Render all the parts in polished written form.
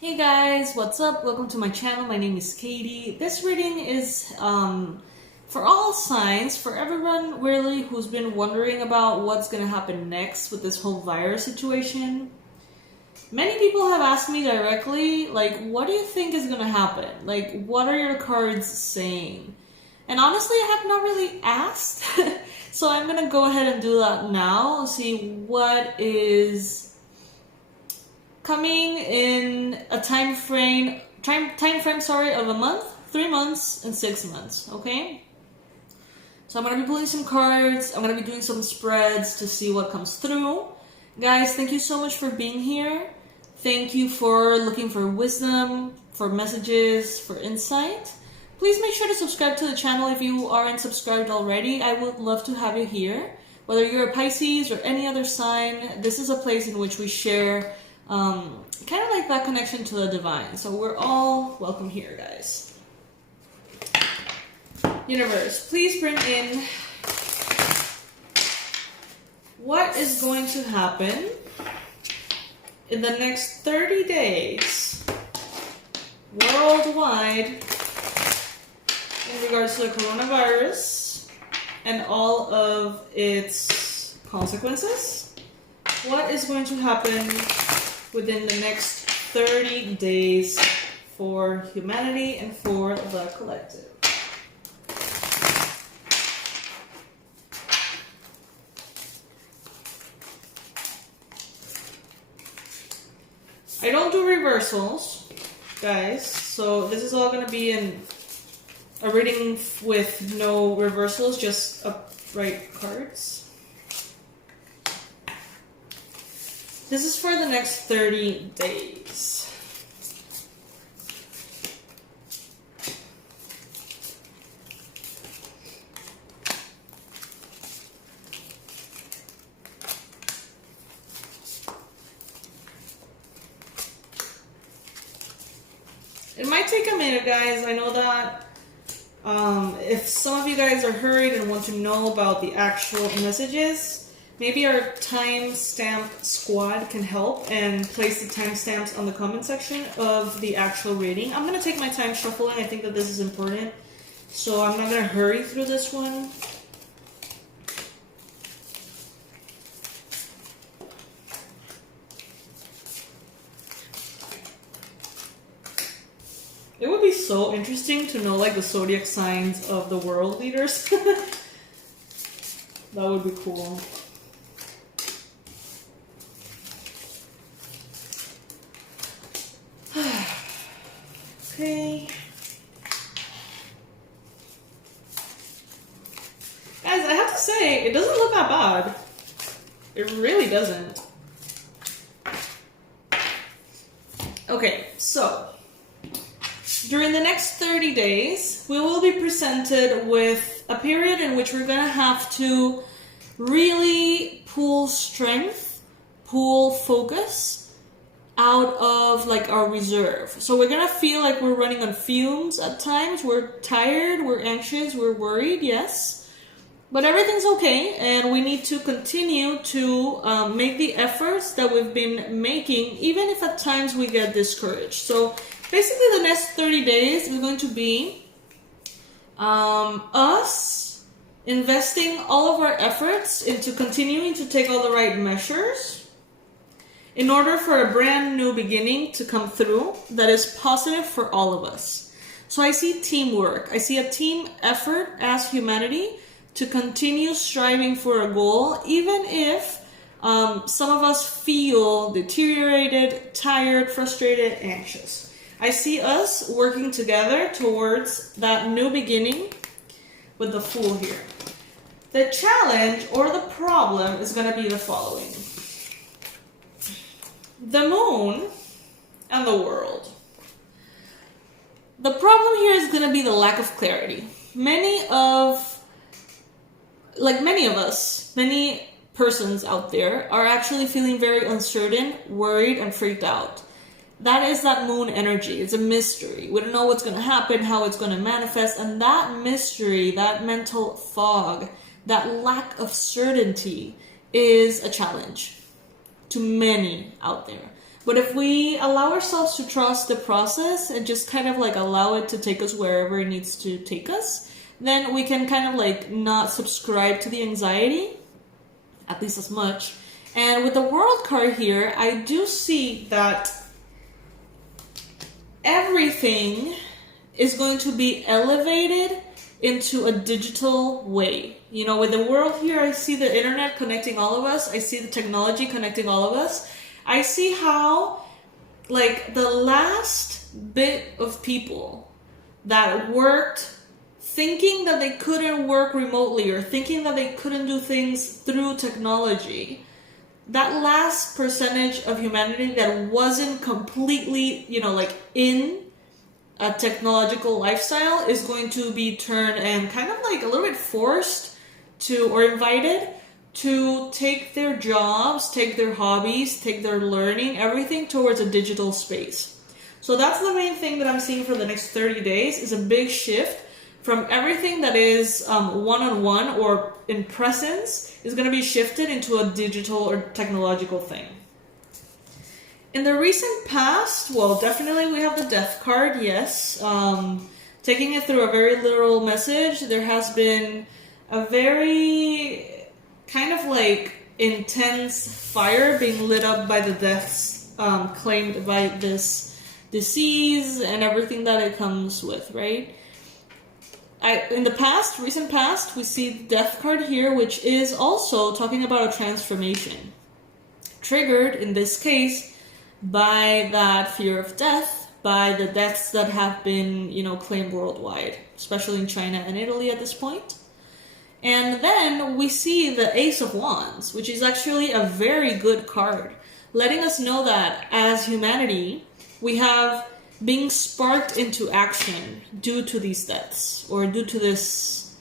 Hey guys, what's up? Welcome to my channel. My name is Katie. This reading is for all signs, for everyone really who's been wondering about what's going to happen next with this whole virus situation. Many people have asked me directly, like, what do you think is going to happen? Like, what are your cards saying? And honestly, I have not really asked. So I'm going to go ahead and do that now. See what is coming in a time frame of a month, 3 months, and 6 months, okay? So I'm going to be pulling some cards, I'm going to be doing some spreads to see what comes through. Guys, thank you so much for being here. Thank you for looking for wisdom, for messages, for insight. Please make sure to subscribe to the channel if you aren't subscribed already. I would love to have you here. Whether you're a Pisces or any other sign, this is a place in which we share kind of like that connection to the divine. So we're all welcome here, guys. Universe, please bring in what is going to happen in the next 30 days worldwide in regards to the coronavirus and all of its consequences. What is going to happen within the next 30 days for humanity and for the collective? I don't do reversals, guys, so this is all going to be in a reading with no reversals, just upright cards. This is for the next 30 days. It might take a minute, guys. I know that if some of you guys are hurried and want to know about the actual messages, maybe our timestamp squad can help and place the timestamps on the comment section of the actual reading. I'm going to take my time shuffling. I think that this is important. So I'm not going to hurry through this one. It would be so interesting to know like the zodiac signs of the world leaders. That would be cool. Okay. Guys, I have to say, it doesn't look that bad. It really doesn't. Okay, so during the next 30 days, we will be presented with a period in which we're going to have to really pull strength, pull focus out of like our reserve. So we're gonna feel like we're running on fumes at times. We're tired, we're anxious, we're worried, yes, but everything's okay, and we need to continue to make the efforts that we've been making, even if at times we get discouraged. So basically the next 30 days is going to be us investing all of our efforts into continuing to take all the right measures in order for a brand new beginning to come through that is positive for all of us. So I see teamwork. I see a team effort as humanity to continue striving for a goal, even if some of us feel deteriorated, tired, frustrated, anxious. I see us working together towards that new beginning with the Fool here. The challenge or the problem is going to be the following. The moon and the world. The problem here is going to be the lack of clarity. Many persons out there are actually feeling very uncertain, worried, and freaked out. That is that moon energy. It's a mystery. We don't know what's going to happen, how it's going to manifest, and that mystery, that mental fog, that lack of certainty is a challenge to many out there. But if we allow ourselves to trust the process and just kind of like allow it to take us wherever it needs to take us, then we can kind of like not subscribe to the anxiety, at least as much. And with the World card here, I do see that everything is going to be elevated into a digital way. You know, with the World here, I see the internet connecting all of us. I see the technology connecting all of us. I see how, like, the last bit of people that worked thinking that they couldn't work remotely or thinking that they couldn't do things through technology, that last percentage of humanity that wasn't completely, you know, like in a technological lifestyle is going to be turned and kind of like a little bit forced to, or invited to take their jobs, take their hobbies, take their learning, everything towards a digital space. So that's the main thing that I'm seeing for the next 30 days is a big shift from everything that is one-on-one or in presence is going to be shifted into a digital or technological thing. In the recent past, well, definitely we have the Death card, yes. Taking it through a very literal message, there has been a very kind of like intense fire being lit up by the deaths claimed by this disease and everything that it comes with, right? In the past, recent past, we see the Death card here, which is also talking about a transformation. Triggered, in this case, by that fear of death, by the deaths that have been, you know, claimed worldwide, especially in China and Italy at this point. And then we see the Ace of Wands, which is actually a very good card, letting us know that as humanity, we have being sparked into action due to these deaths or due to this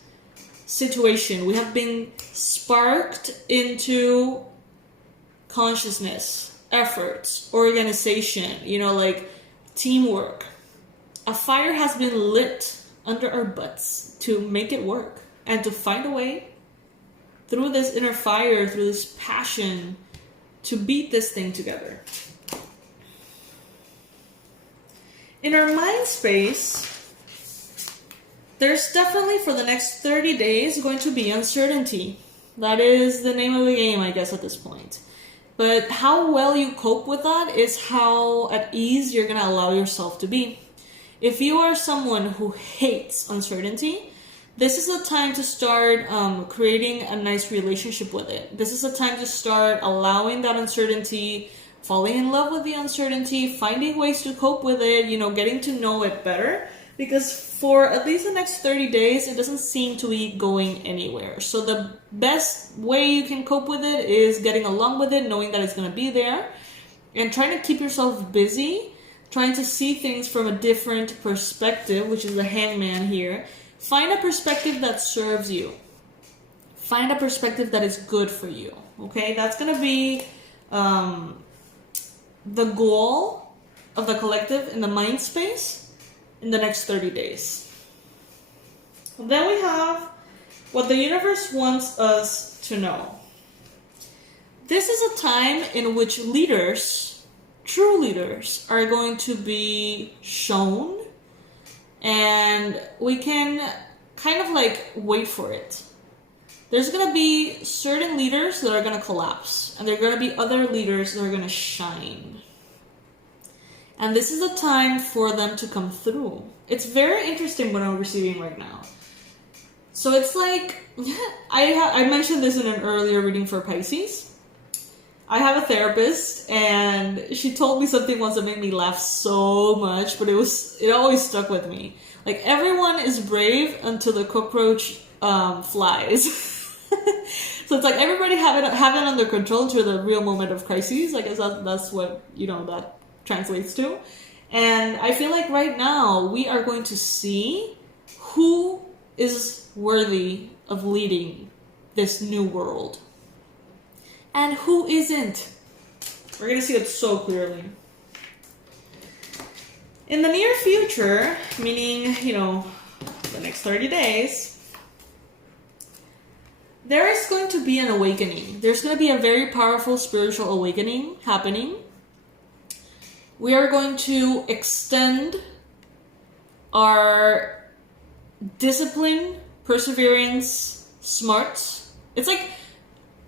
situation. We have been sparked into consciousness, efforts, organization, you know, like teamwork. A fire has been lit under our butts to make it work and to find a way through this inner fire, through this passion to beat this thing together. In our mind space, there's definitely for the next 30 days going to be uncertainty. That is the name of the game, I guess, at this point. But how well you cope with that is how at ease you're going to allow yourself to be. If you are someone who hates uncertainty, this is a time to start creating a nice relationship with it. This is a time to start allowing that uncertainty, falling in love with the uncertainty, finding ways to cope with it, you know, getting to know it better. Because for at least the next 30 days, it doesn't seem to be going anywhere. So the best way you can cope with it is getting along with it, knowing that it's going to be there, and trying to keep yourself busy, trying to see things from a different perspective, which is the Hangman here. Find a perspective that serves you. Find a perspective that is good for you. Okay, that's going to be the goal of the collective in the mind space in the next 30 days. Then we have what the universe wants us to know. This is a time in which leaders, true leaders, are going to be shown, and we can kind of like wait for it. There's going to be certain leaders that are going to collapse, and there are going to be other leaders that are going to shine. And this is a time for them to come through. It's very interesting what I'm receiving right now. So it's like, I mentioned this in an earlier reading for Pisces. I have a therapist, and she told me something once that made me laugh so much, but it always stuck with me. Like, everyone is brave until the cockroach flies. So it's like everybody have it under control to the real moment of crises. I guess that's what, you know, that translates to. And I feel like right now we are going to see who is worthy of leading this new world and who isn't. We're going to see it so clearly. In the near future, meaning, you know, the next 30 days, there is going to be an awakening. There's going to be a very powerful spiritual awakening happening. We are going to extend our discipline, perseverance, smarts. It's like,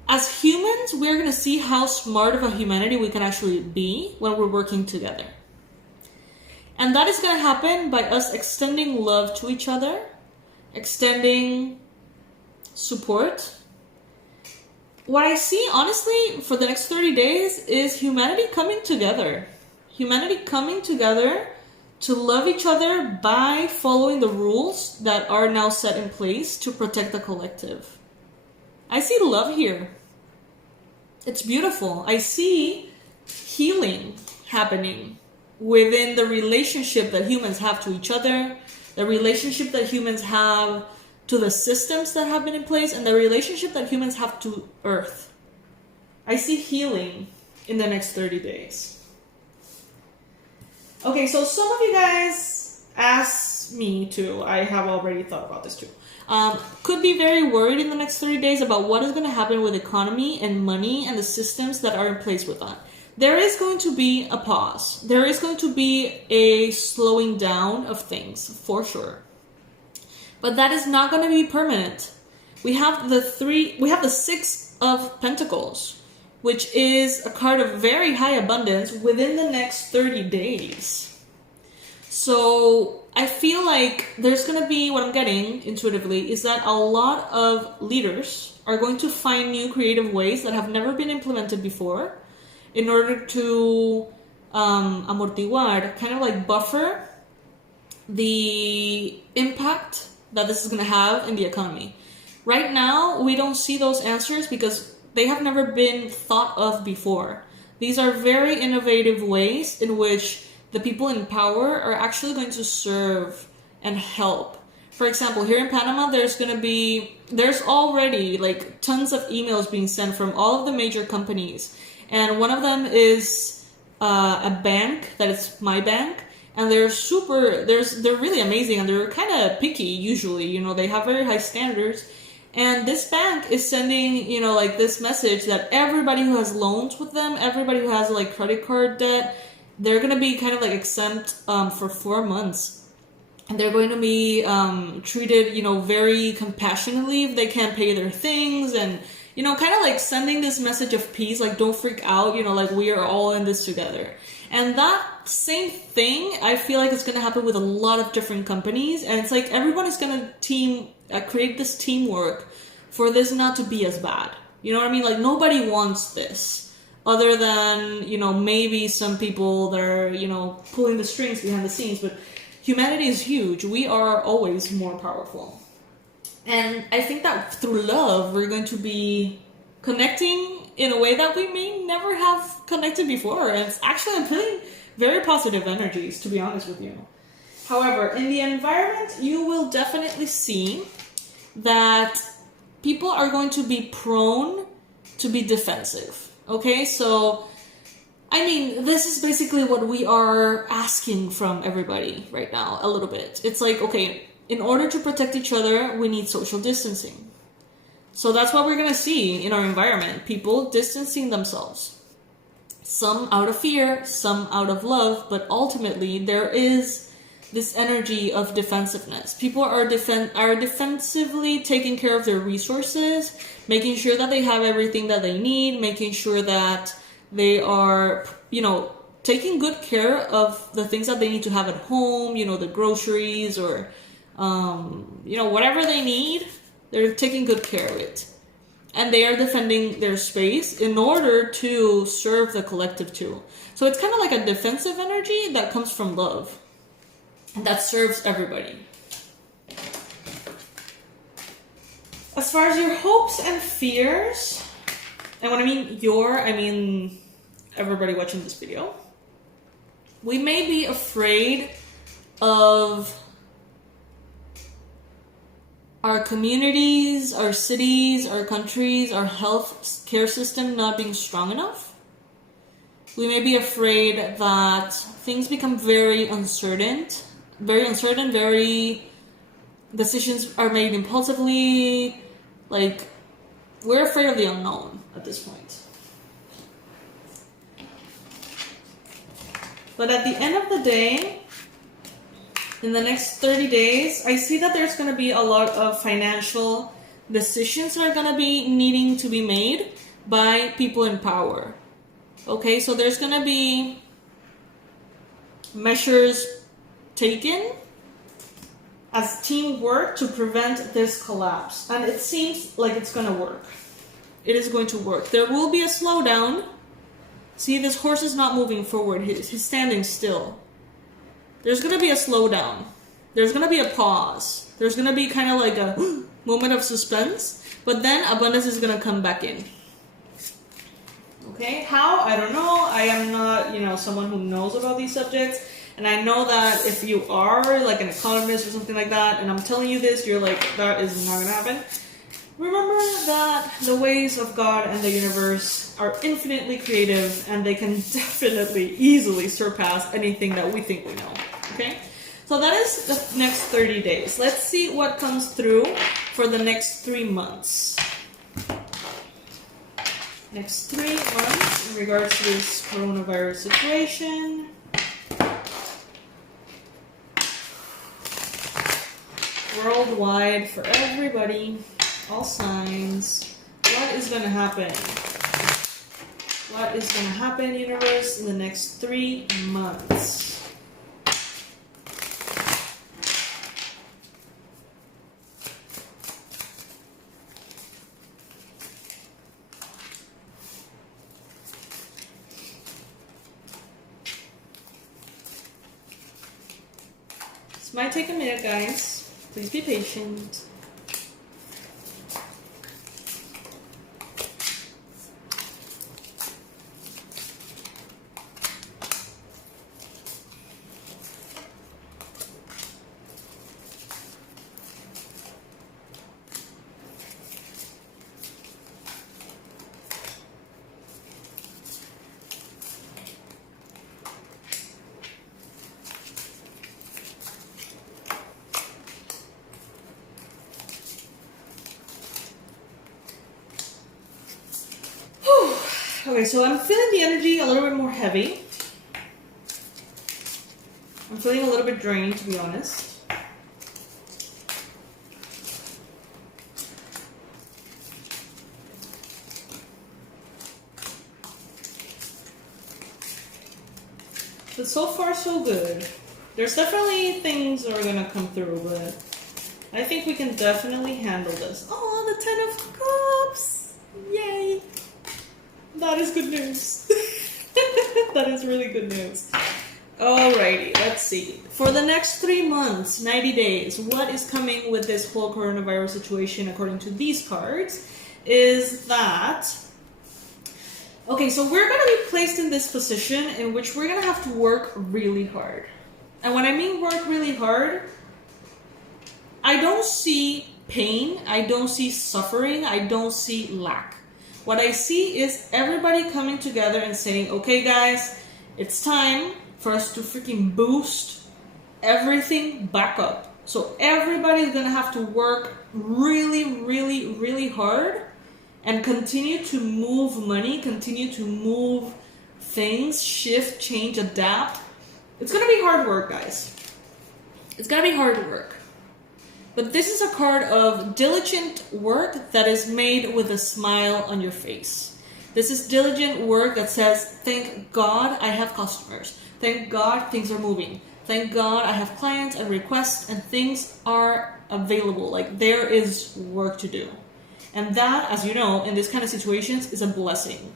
as humans, we're going to see how smart of a humanity we can actually be when we're working together. And that is going to happen by us extending love to each other, extending support. What I see, honestly, for the next 30 days is humanity coming together. Humanity coming together to love each other by following the rules that are now set in place to protect the collective. I see love here. It's beautiful. I see healing happening within the relationship that humans have to each other, the relationship that humans have to the systems that have been in place, and the relationship that humans have to Earth. I see healing in the next 30 days. Okay, so some of you guys asked me to, I have already thought about this too, could be very worried in the next 30 days about what is going to happen with economy and money and the systems that are in place with that. There is going to be a pause. There is going to be a slowing down of things, for sure. But that is not going to be permanent. We have the Six of Pentacles, which is a card of very high abundance within the next 30 days. So I feel like there's going to be, what I'm getting intuitively, is that a lot of leaders are going to find new creative ways that have never been implemented before in order to amortiguar, kind of like buffer the impact that this is going to have in the economy. Right now, we don't see those answers because they have never been thought of before. These are very innovative ways in which the people in power are actually going to serve and help. For example, here in Panama, there's already like tons of emails being sent from all of the major companies. And one of them is a bank that is my bank. And they're really amazing, and they're kind of picky usually. You know, they have very high standards. And this bank is sending, you know, like this message that everybody who has loans with them, everybody who has like credit card debt, they're going to be kind of like exempt for 4 months. And they're going to be treated, you know, very compassionately if they can't pay their things. And, you know, kind of like sending this message of peace, like don't freak out, you know, like we are all in this together. And that same thing, I feel like it's going to happen with a lot of different companies. And it's like everyone is going to create this teamwork for this not to be as bad. You know what I mean? Like nobody wants this other than, you know, maybe some people that are, you know, pulling the strings behind the scenes. But humanity is huge. We are always more powerful. And I think that through love, we're going to be connecting in a way that we may never have connected before. And it's actually a pretty, very positive energies, to be honest with you. However, in the environment, you will definitely see that people are going to be prone to be defensive. Okay, so, I mean, this is basically what we are asking from everybody right now, a little bit. It's like, okay, in order to protect each other, we need social distancing. So that's what we're going to see in our environment. People distancing themselves. Some out of fear, some out of love, but ultimately there is this energy of defensiveness. People are defensively taking care of their resources, making sure that they have everything that they need, making sure that they are, you know, taking good care of the things that they need to have at home, you know, the groceries or, you know, whatever they need. They're taking good care of it. And they are defending their space in order to serve the collective too. So it's kind of like a defensive energy that comes from love. And that serves everybody. As far as your hopes and fears, and when I mean everybody watching this video, we may be afraid of our communities, our cities, our countries, our health care system not being strong enough. We may be afraid that things become very uncertain, decisions are made impulsively, like, we're afraid of the unknown at this point. But at the end of the day, in the next 30 days, I see that there's going to be a lot of financial decisions that are going to be needing to be made by people in power. Okay, so there's going to be measures taken as teamwork to prevent this collapse. And it seems like it's going to work. It is going to work. There will be a slowdown. See, this horse is not moving forward. He's standing still. There's going to be a slowdown. There's going to be a pause. There's going to be kind of like a moment of suspense. But then abundance is going to come back in. Okay, how? I don't know. I am not, someone who knows about these subjects. And I know that if you are like an economist or something like that, and I'm telling you this, you're like, that is not going to happen. Remember that the ways of God and the universe are infinitely creative, and they can definitely, easily surpass anything that we think we know. Okay? So that is the next 30 days. Let's see what comes through for the next 3 months. Next 3 months in regards to this coronavirus situation. Worldwide, for everybody, all signs. What is going to happen? What is going to happen, universe, in the next 3 months? This might take a minute, guys. Please be patient. Okay, so I'm feeling the energy a little bit more heavy. I'm feeling a little bit drained, to be honest. But so far, so good. There's definitely things that are gonna come through, but I think we can definitely handle this. Oh, the 10 of Cups! Yay! That is good news. That is really good news. Alrighty, let's see. For the next 3 months, 90 days, what is coming with this whole coronavirus situation according to these cards is that... Okay, so we're going to be placed in this position in which we're going to have to work really hard. And when I mean work really hard, I don't see pain, I don't see suffering, I don't see lack. What I see is everybody coming together and saying, okay guys, it's time for us to freaking boost everything back up. So everybody's gonna have to work really, really, really hard and continue to move money, continue to move things, shift, change, adapt. It's gonna be hard work, guys. It's gonna be hard work. But this is a card of diligent work that is made with a smile on your face. This is diligent work that says, thank God I have customers. Thank God things are moving. Thank God I have clients and requests and things are available. Like there is work to do. And that, as you know, in this kind of situations is a blessing.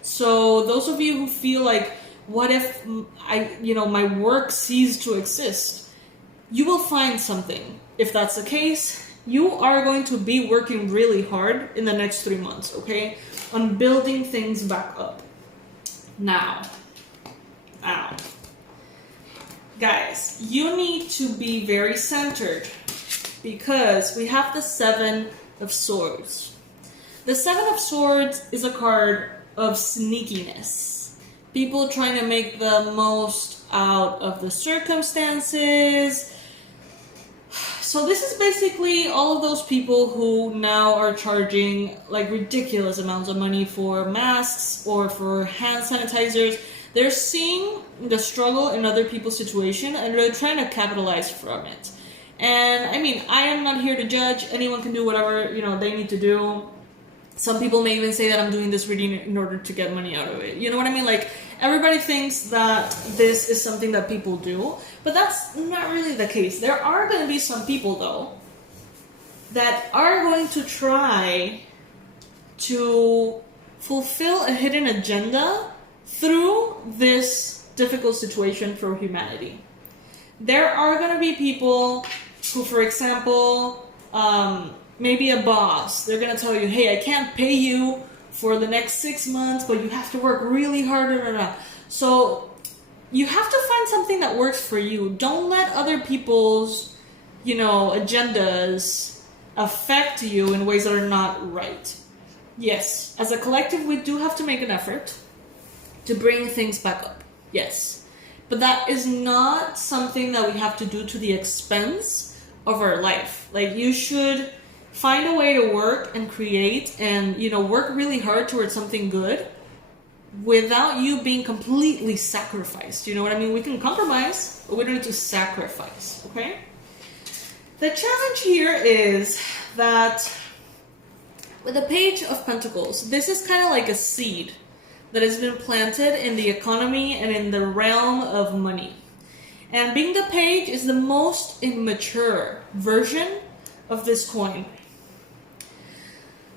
So those of you who feel like, what if my work ceased to exist? You will find something. If that's the case, you are going to be working really hard in the next 3 months, okay? On building things back up. Now, guys, you need to be very centered because we have the 7 of Swords. The 7 of Swords is a card of sneakiness. People trying to make the most out of the circumstances. So this is basically all of those people who now are charging like ridiculous amounts of money for masks or for hand sanitizers. They're seeing the struggle in other people's situation and they're trying to capitalize from it. And I mean, I am not here to judge. Anyone can do whatever, they need to do. Some people may even say that I'm doing this reading in order to get money out of it. You know what I mean? Like, everybody thinks that this is something that people do, but that's not really the case. There are going to be some people, though, that are going to try to fulfill a hidden agenda through this difficult situation for humanity. There are going to be people who, for example, maybe a boss, they're going to tell you, hey, I can't pay you for the next 6 months, but you have to work really hard. So you have to find something that works for you. Don't let other people's, agendas affect you in ways that are not right. Yes, as a collective, we do have to make an effort to bring things back up. Yes. But that is not something that we have to do to the expense of our life. Like, you should find a way to work and create and, work really hard towards something good without you being completely sacrificed. You know what I mean? We can compromise, but we don't need to sacrifice, okay? The challenge here is that with the Page of Pentacles, this is kind of like a seed that has been planted in the economy and in the realm of money. And being the page is the most immature version of this coin.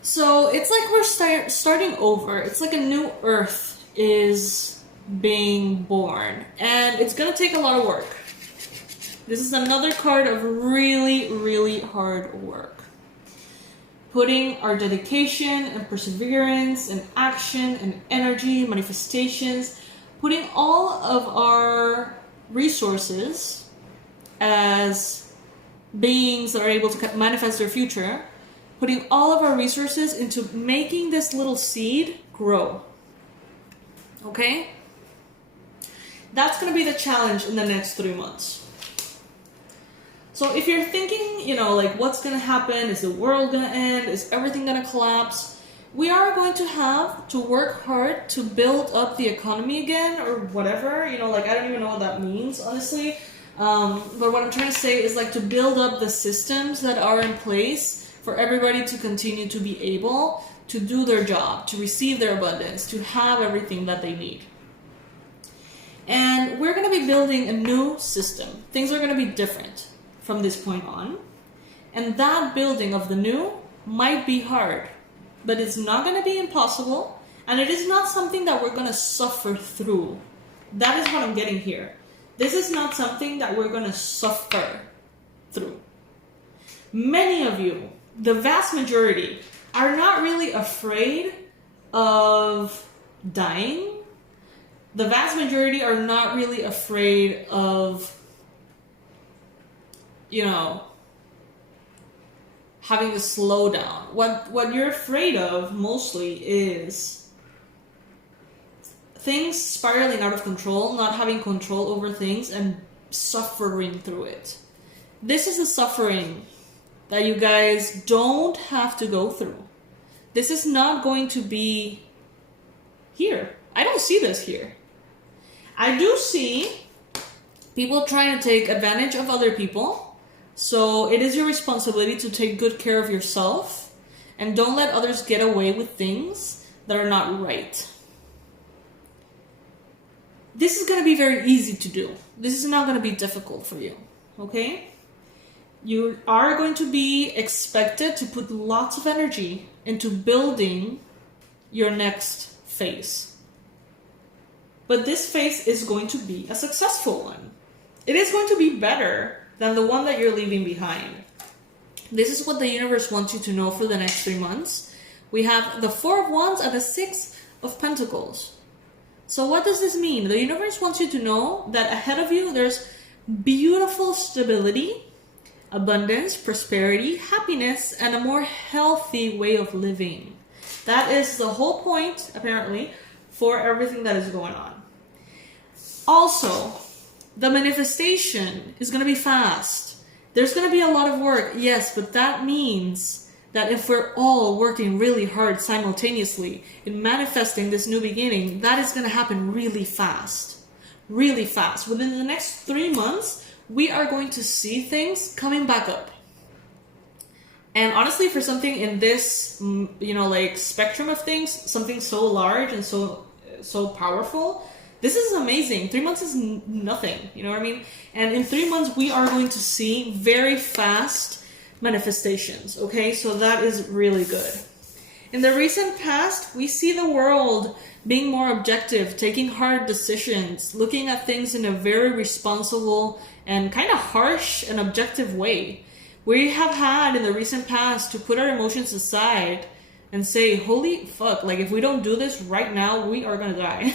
So it's like we're starting over. It's like a new earth is being born. And it's going to take a lot of work. This is another card of really, really hard work. Putting our dedication and perseverance and action and energy, manifestations, putting all of our resources as beings that are able to manifest their future, putting all of our resources into making this little seed grow. Okay? That's going to be the challenge in the next 3 months. So if you're thinking, what's going to happen? Is the world going to end? Is everything going to collapse? We are going to have to work hard to build up the economy again or whatever. I don't even know what that means, honestly. But what I'm trying to say is to build up the systems that are in place for everybody to continue to be able to do their job, to receive their abundance, to have everything that they need. And we're going to be building a new system. Things are going to be different from this point on. And that building of the new might be hard, but it's not going to be impossible. And it is not something that we're going to suffer through. That is what I'm getting here. This is not something that we're going to suffer through. Many of you, the vast majority, are not really afraid of dying. The vast majority are not really afraid of, having to slow down. What you're afraid of mostly is things spiraling out of control, not having control over things, and suffering through it. This is the suffering that you guys don't have to go through. This is not going to be here. I don't see this here. I do see people trying to take advantage of other people. So it is your responsibility to take good care of yourself and don't let others get away with things that are not right. This is going to be very easy to do. This is not going to be difficult for you, okay? You are going to be expected to put lots of energy into building your next phase. But this phase is going to be a successful one. It is going to be better than the one that you're leaving behind. This is what the universe wants you to know for the next 3 months. We have the 4 of Wands and the 6 of Pentacles. So what does this mean? The universe wants you to know that ahead of you there's beautiful stability, abundance, prosperity, happiness, and a more healthy way of living. That is the whole point, apparently, for everything that is going on. Also, the manifestation is going to be fast. There's going to be a lot of work, yes, but that means that if we're all working really hard simultaneously in manifesting this new beginning, that is going to happen really fast. Really fast. Within the next 3 months, we are going to see things coming back up. And honestly, for something in this, like spectrum of things, something so large and so powerful, this is amazing. 3 months is nothing, you know what I mean? And in 3 months, we are going to see very fast manifestations, okay? So that is really good. In the recent past, we see the world being more objective, taking hard decisions, looking at things in a very responsible and kind of harsh and objective way. We have had in the recent past to put our emotions aside and say, holy fuck, like if we don't do this right now, we are gonna die.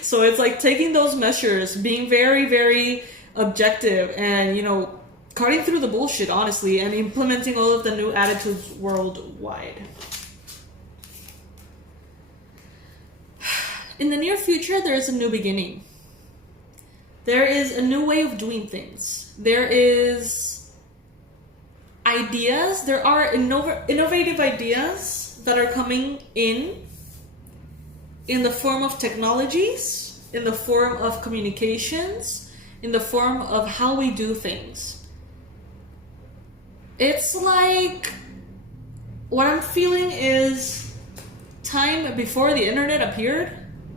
So it's like taking those measures, being very, very objective and, cutting through the bullshit, honestly, and implementing all of the new attitudes worldwide. In the near future, there is a new beginning. There is a new way of doing things. There is ideas. There are innovative ideas that are coming in the form of technologies, in the form of communications, in the form of how we do things. It's like, what I'm feeling is time before the internet appeared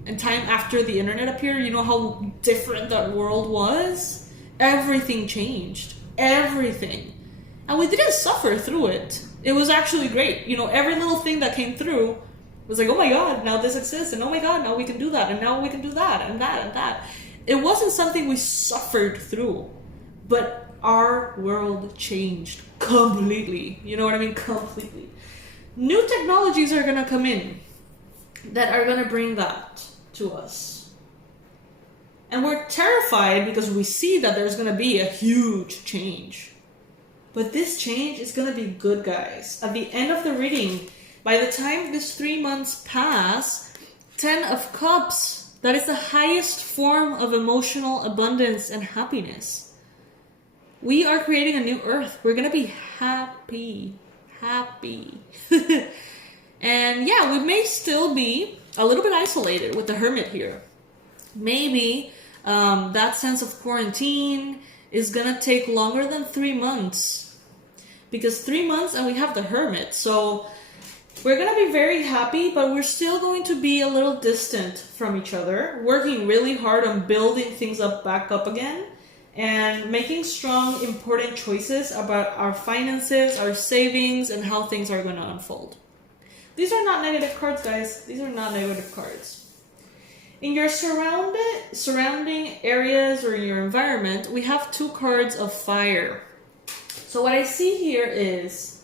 and time after the internet appeared. You know how different that world was? Everything changed. Everything. And we didn't suffer through it. It was actually great. Every little thing that came through was like, oh my god, now this exists, and oh my god, now we can do that, and now we can do that, and that, and that. It wasn't something we suffered through, but our world changed completely. You know what I mean? Completely. New technologies are gonna come in that are gonna bring that to us. And we're terrified because we see that there's gonna be a huge change. But this change is gonna be good, guys. At the end of the reading, by the time this 3 months pass, 10 of Cups, that is the highest form of emotional abundance and happiness. We are creating a new earth. We're gonna be happy. And yeah, we may still be a little bit isolated with the Hermit here. Maybe that sense of quarantine is gonna take longer than 3 months. Because 3 months and we have the Hermit. So we're gonna be very happy, but we're still going to be a little distant from each other, working really hard on building things back up again, and making strong, important choices about our finances, our savings, and how things are going to unfold. These are not negative cards, guys. These are not negative cards. In your surrounding areas or in your environment, we have 2 cards of fire. So what I see here is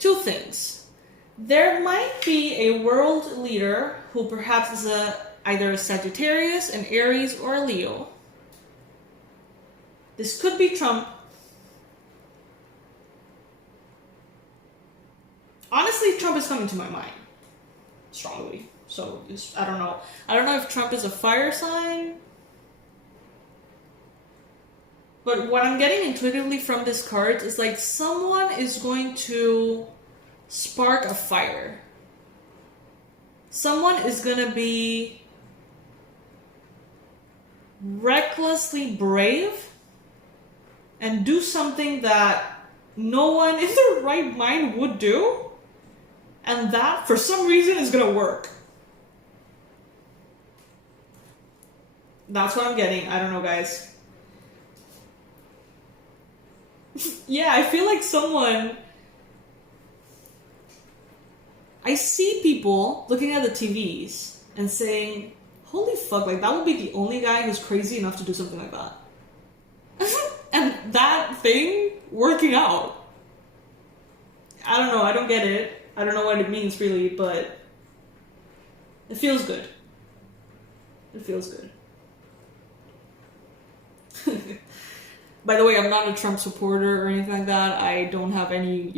2 things. There might be a world leader who perhaps is either a Sagittarius, an Aries, or a Leo. This could be Trump. Honestly, Trump is coming to my mind strongly. So I don't know. I don't know if Trump is a fire sign. But what I'm getting intuitively from this card is like someone is going to spark a fire. Someone is going to be recklessly brave and do something that no one in their right mind would do, and that for some reason is gonna work. That's what I'm getting. I don't know, guys. Yeah, I feel like I see people looking at the TVs and saying, holy fuck, like that would be the only guy who's crazy enough to do something like that. And that thing working out. I don't know, I don't get it. I don't know what it means really, but it feels good. It feels good. By the way, I'm not a Trump supporter or anything like that. I don't have any,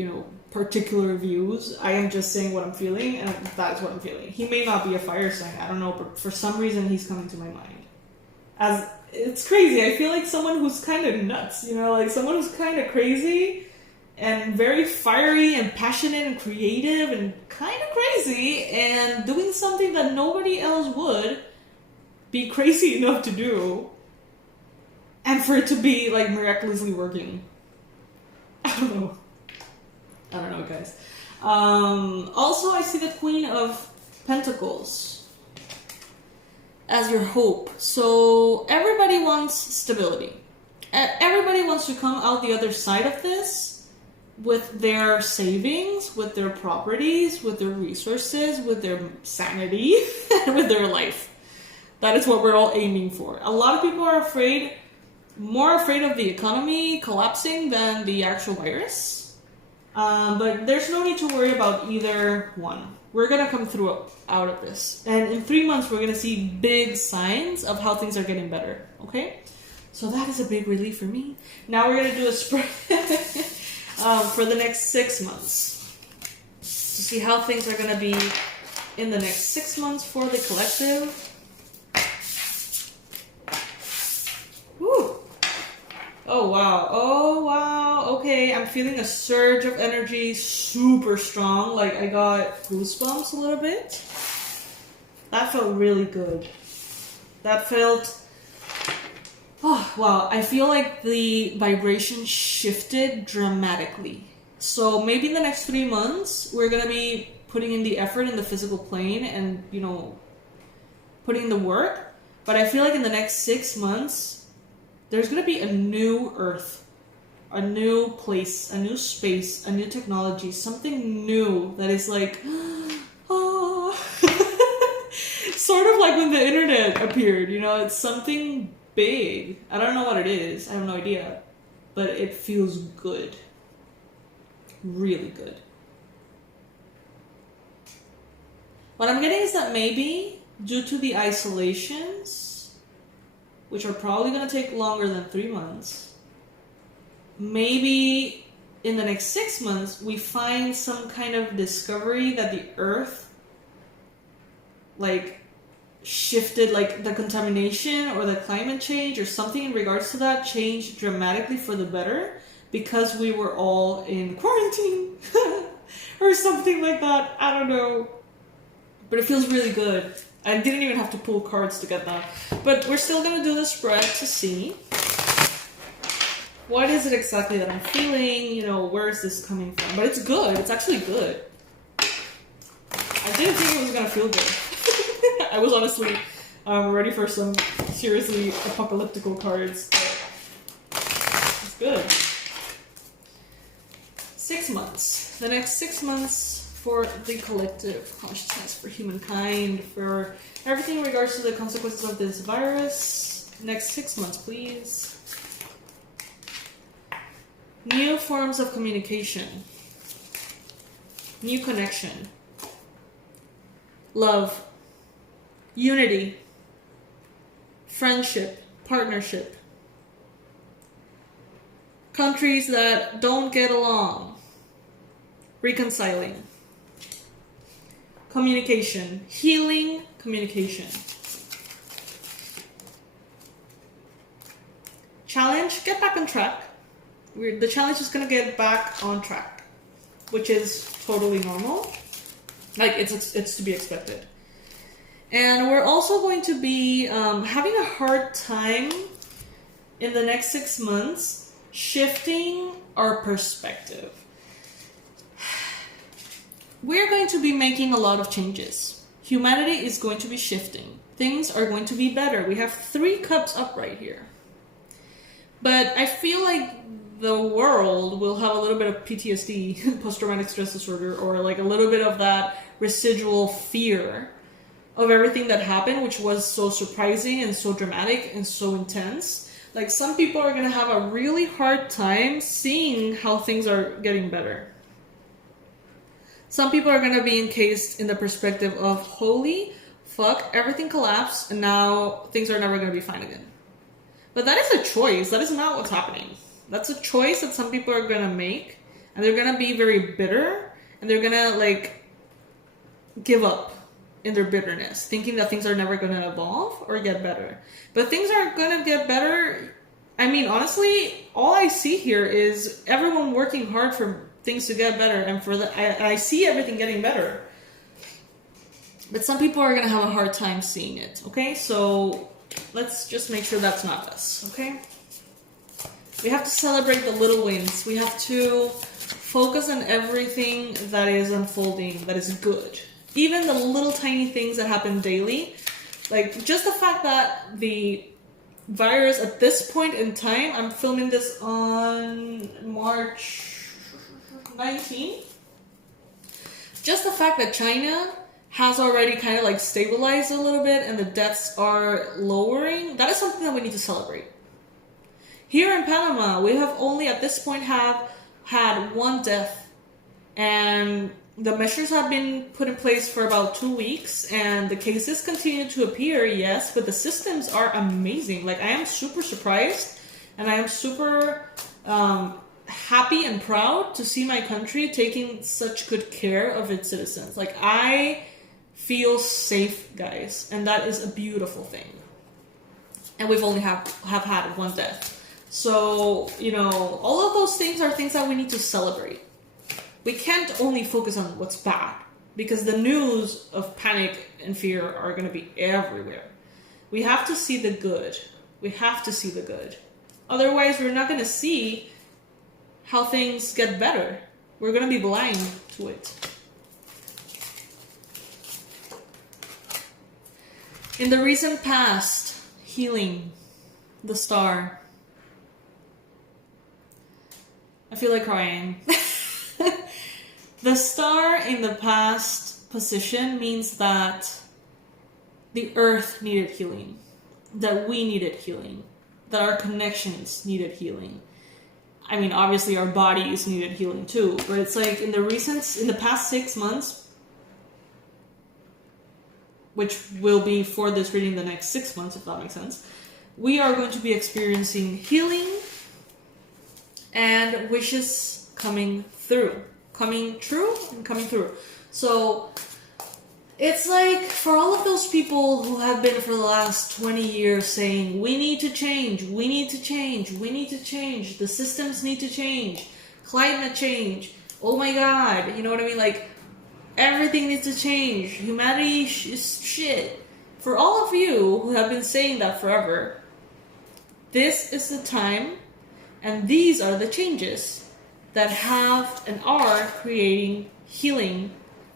particular views. I am just saying what I'm feeling, and that's what I'm feeling. He may not be a fire sign, I don't know, but for some reason he's coming to my mind. It's crazy. I feel like someone who's kind of nuts, like someone who's kind of crazy and very fiery and passionate and creative and kind of crazy and doing something that nobody else would be crazy enough to do, and for it to be like miraculously working. I don't know, guys. Also, I see the Queen of Pentacles as your hope. So everybody wants stability. Everybody wants to come out the other side of this with their savings, with their properties, with their resources, with their sanity, and with their life. That is what we're all aiming for. A lot of people are more afraid of the economy collapsing than the actual virus. But there's no need to worry about either one. We're going to come through out of this. And in 3 months, we're going to see big signs of how things are getting better. Okay? So that is a big relief for me. Now we're going to do a spread for the next 6 months. To see how things are going to be in the next 6 months for the collective. Woo! Oh wow, okay, I'm feeling a surge of energy, super strong, like I got goosebumps a little bit. That felt really good. That felt, oh wow, I feel like the vibration shifted dramatically. So maybe in the next 3 months, we're gonna be putting in the effort in the physical plane and, you know, putting in the work, but I feel like in the next 6 months, there's going to be a new earth, a new place, a new space, a new technology, something new that is like, oh, sort of like when the internet appeared, you know, it's something big. I don't know what it is. I have no idea, but it feels good. Really good. What I'm getting is that maybe due to the isolations, which are probably going to take longer than 3 months, maybe in the next 6 months, we find some kind of discovery that the earth, like, shifted, like, the contamination or the climate change or something in regards to that changed dramatically for the better because we were all in quarantine or something like that. I don't know. But it feels really good. I didn't even have to pull cards to get that. But we're still going to do the spread to see what is it exactly that I'm feeling, you know, where is this coming from. But it's good. It's actually good. I didn't think it was going to feel good. I was honestly ready for some seriously apocalyptical cards. But it's good. 6 months. The next 6 months for the collective consciousness, for humankind, for everything in regards to the consequences of this virus. Next 6 months, please. New forms of communication. New connection. Love. Unity. Friendship. Partnership. Countries that don't get along. Reconciling. Communication. Healing communication. Challenge, get back on track. The challenge is going to get back on track, which is totally normal. Like, it's to be expected. And we're also going to be having a hard time in the next 6 months shifting our perspective. We're going to be making a lot of changes. Humanity is going to be shifting. Things are going to be better. We have 3 cups up right here. But I feel like the world will have a little bit of PTSD, post-traumatic stress disorder, or like a little bit of that residual fear of everything that happened, which was so surprising and so dramatic and so intense. Like, some people are going to have a really hard time seeing how things are getting better. Some people are going to be encased in the perspective of, holy fuck, everything collapsed and now things are never going to be fine again. But that is a choice. That is not what's happening. That's a choice that some people are going to make, and they're going to be very bitter, and they're going to, like, give up in their bitterness, thinking that things are never going to evolve or get better. But things are going to get better I mean, honestly, all I see here is everyone working hard for things to get better, and I see everything getting better. But some people are gonna have a hard time seeing it, okay? So let's just make sure that's not us, okay? We have to celebrate the little wins. We have to focus on everything that is unfolding, that is good. Even the little tiny things that happen daily. Like, just the fact that the virus at this point in time, I'm filming this on March 19th. Just the fact that China has already kind of like stabilized a little bit and the deaths are lowering, that is something that we need to celebrate. Here in Panama, we have only at this point have had one death, and the measures have been put in place for about 2 weeks, and the cases continue to appear, yes, but the systems are amazing. Like, I am super surprised, and I am super happy and proud to see my country taking such good care of its citizens. Like, I feel safe, guys, and that is a beautiful thing. And we've only have had one death. So, you know, all of those things are things that we need to celebrate. We can't only focus on what's bad, because the news of panic and fear are going to be everywhere. We have to see the good. We have to see the good. Otherwise, we're not going to see how things get better. We're going to be blind to it. In the recent past, healing, the star. I feel like crying. The star in the past position means that the earth needed healing, that we needed healing, that our connections needed healing. I mean, obviously our bodies needed healing too, but it's like in the past 6 months, which will be for this reading the next 6 months, if that makes sense, we are going to be experiencing healing and wishes coming through. Coming true and coming through. So it's like for all of those people who have been for the last 20 years saying, we need to change, we need to change, we need to change, the systems need to change, climate change, oh my god, you know what I mean? Like, everything needs to change, humanity is shit. For all of you who have been saying that forever, this is the time, and these are the changes that have and are creating healing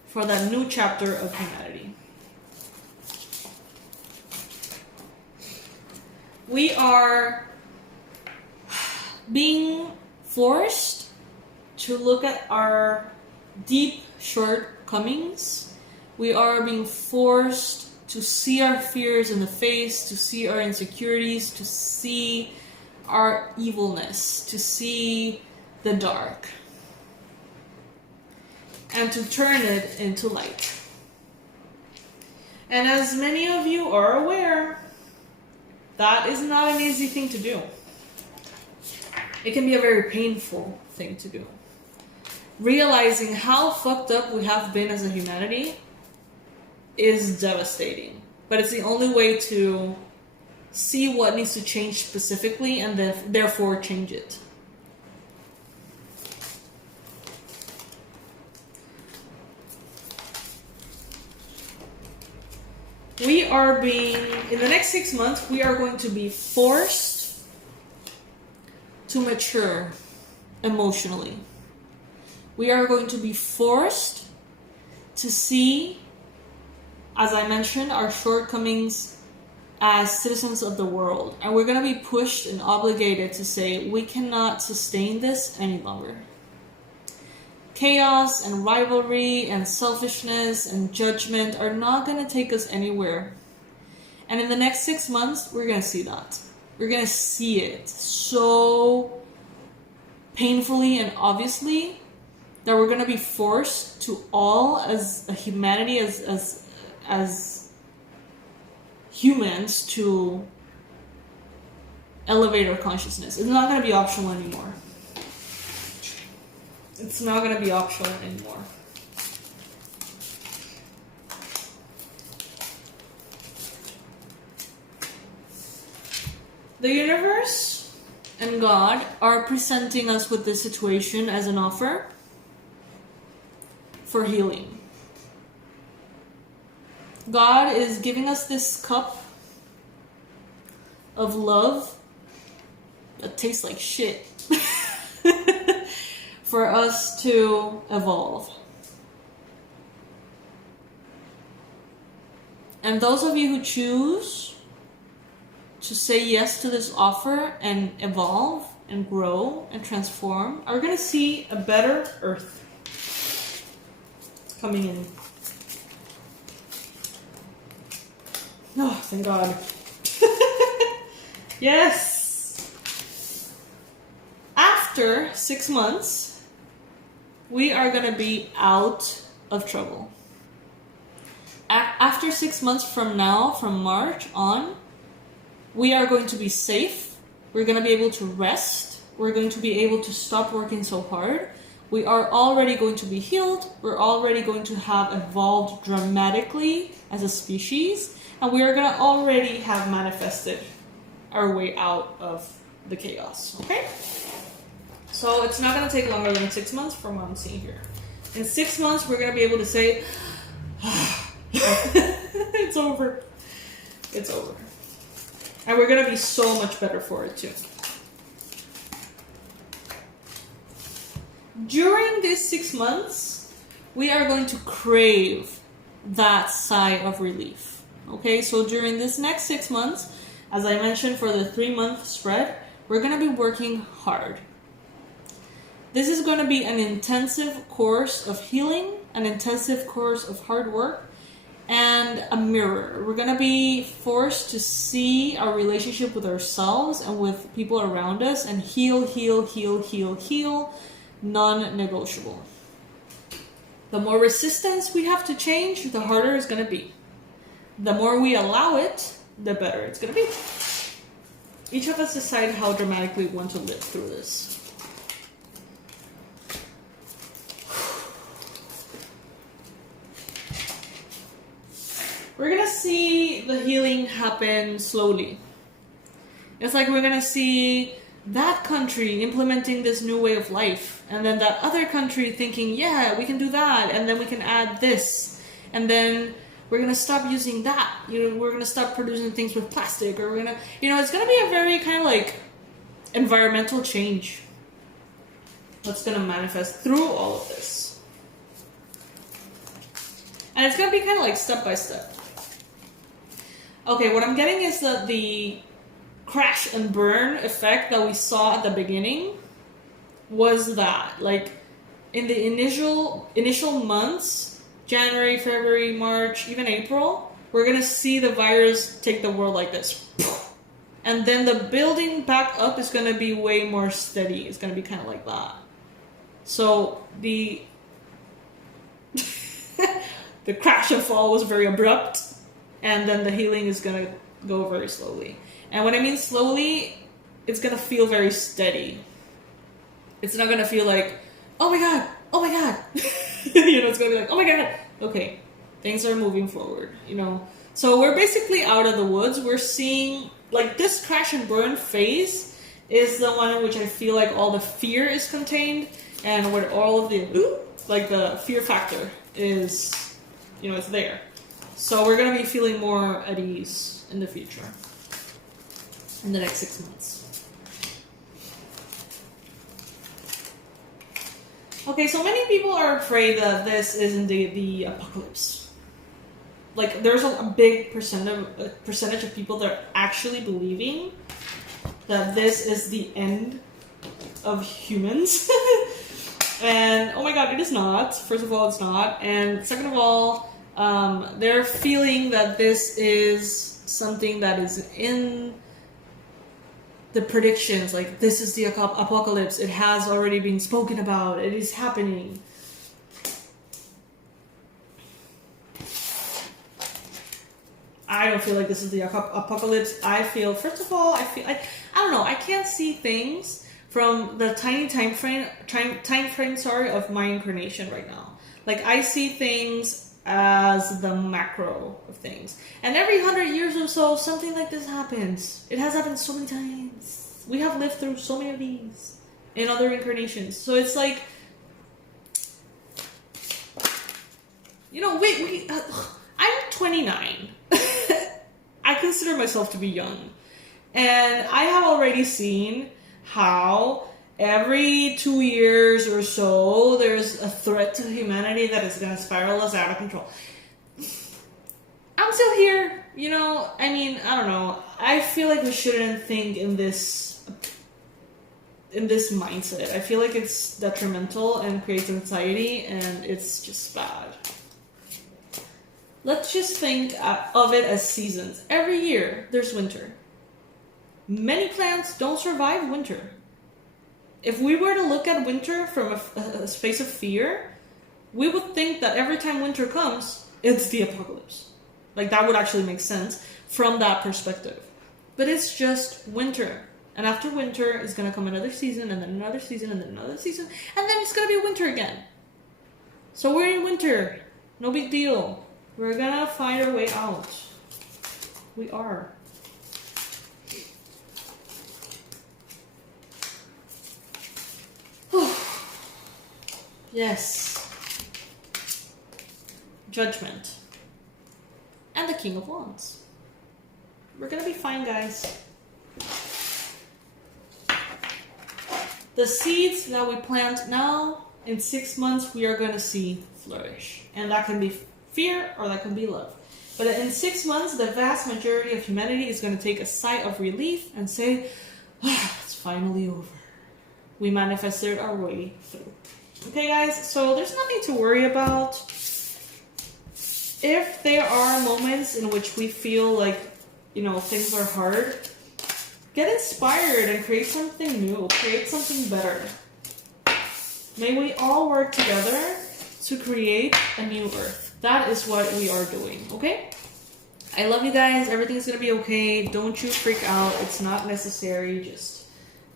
for that new chapter of humanity. We are being forced to look at our deep shortcomings. We are being forced to see our fears in the face, to see our insecurities, to see our evilness, to see the dark, and to turn it into light. And as many of you are aware, that is not an easy thing to do. It can be a very painful thing to do. Realizing how fucked up we have been as a humanity is devastating. But it's the only way to see what needs to change specifically and therefore change it. We are being, in the next 6 months, we are going to be forced to mature emotionally. We are going to be forced to see, as I mentioned, our shortcomings as citizens of the world. And we're going to be pushed and obligated to say, we cannot sustain this any longer. Chaos and rivalry and selfishness and judgment are not going to take us anywhere. And in the next 6 months, we're going to see that. We're going to see it so painfully and obviously that we're going to be forced to all, as a humanity, as humans, to elevate our consciousness. It's not going to be optional anymore. It's not going to be optional anymore. The universe and God are presenting us with this situation as an offer for healing. God is giving us this cup of love that tastes like shit for us to evolve. And those of you who choose to say yes to this offer and evolve and grow and transform are going to see a better earth coming in. Oh, thank God. Yes. After 6 months, we are going to be out of trouble. After 6 months from now, from March on, we are going to be safe. We're going to be able to rest. We're going to be able to stop working so hard. We are already going to be healed. We're already going to have evolved dramatically as a species. And we are going to already have manifested our way out of the chaos. Okay? So it's not going to take longer than 6 months from what I'm seeing here. In 6 months, we're going to be able to say, it's over. It's over. And we're going to be so much better for it too. During these 6 months, we are going to crave that sigh of relief. Okay, so during this next 6 months, as I mentioned for the 3-month spread, we're going to be working hard. This is going to be an intensive course of healing, an intensive course of hard work, and a mirror. We're going to be forced to see our relationship with ourselves and with people around us and heal, non-negotiable. The more resistance we have to change, the harder it's going to be. The more we allow it, the better it's going to be. Each of us decide how dramatically we want to live through this. We're going to see the healing happen slowly. It's like we're going to see that country implementing this new way of life, and then that other country thinking, yeah, we can do that, and then we can add this, and then we're going to stop using that. We're going to stop producing things with plastic, or we're going to, it's going to be a very kind of like environmental change that's going to manifest through all of this. And it's going to be kind of like step by step. Okay, what I'm getting is that the crash and burn effect that we saw at the beginning was that, like, in the initial months, January, February, March, even April, we're going to see the virus take the world like this. And then the building back up is going to be way more steady. It's going to be kind of like that. So the the crash and fall was very abrupt, and then the healing is going to go very slowly. And when I mean slowly, it's going to feel very steady. It's not going to feel like, oh my God. It's going to be like, oh my God. Okay, things are moving forward, So we're basically out of the woods. We're seeing, like, this crash and burn phase is the one in which I feel like all the fear is contained, and where all of the fear factor is, it's there. So we're going to be feeling more at ease in the future, in the next 6 months. Okay, so many people are afraid that this is indeed the apocalypse. Like, there's a big percentage of people that are actually believing that this is the end of humans. And, oh my God, it is not. First of all, it's not. And second of all, they're feeling that this is something that is in the predictions, like, this is the apocalypse. It has already been spoken about. It is happening. I don't feel like this is the apocalypse. I feel, first of all, I don't know. I can't see things from the tiny time frame, of my incarnation right now. Like, I see things as the macro of things. And every 100 years or so, something like this happens. It has happened so many times. We have lived through so many of these in other incarnations. So it's like, you know, I'm 29. I consider myself to be young. And I have already seen how every 2 years or so, there's a threat to humanity that is going to spiral us out of control. I'm still here, you know, I mean, I don't know. I feel like we shouldn't think in this mindset. I feel like it's detrimental and creates anxiety, and it's just bad. Let's just think of it as seasons. Every year, there's winter. Many plants don't survive winter. If we were to look at winter from a space of fear, we would think that every time winter comes, it's the apocalypse. Like, that would actually make sense from that perspective. But it's just winter. And after winter is going to come another season, and then another season, and then another season, and then it's going to be winter again. So we're in winter. No big deal. We're going to find our way out. We are. Yes. Judgment. And the King of Wands. We're gonna be fine, guys. The seeds that we plant now, in 6 months, we are gonna see flourish. And that can be fear or that can be love. But in 6 months, the vast majority of humanity is gonna take a sigh of relief and say, it's finally over. We manifested our way through. Okay, guys, so there's nothing to worry about. If there are moments in which we feel like, you know, things are hard, get inspired and create something new, create something better. May we all work together to create a new earth. That is what we are doing, okay? I love you guys. Everything's gonna be okay. Don't you freak out. It's not necessary. Just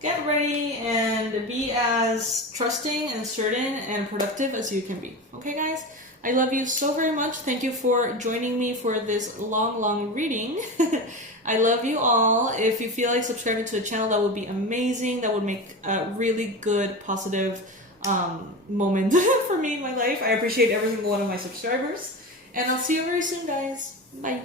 get ready and be as trusting and certain and productive as you can be. Okay, guys? I love you so very much. Thank you for joining me for this long reading. I love you all. If you feel like subscribing to the channel, that would be amazing. That would make a really good, positive moment for me in my life. I appreciate every single one of my subscribers. And I'll see you very soon, guys. Bye.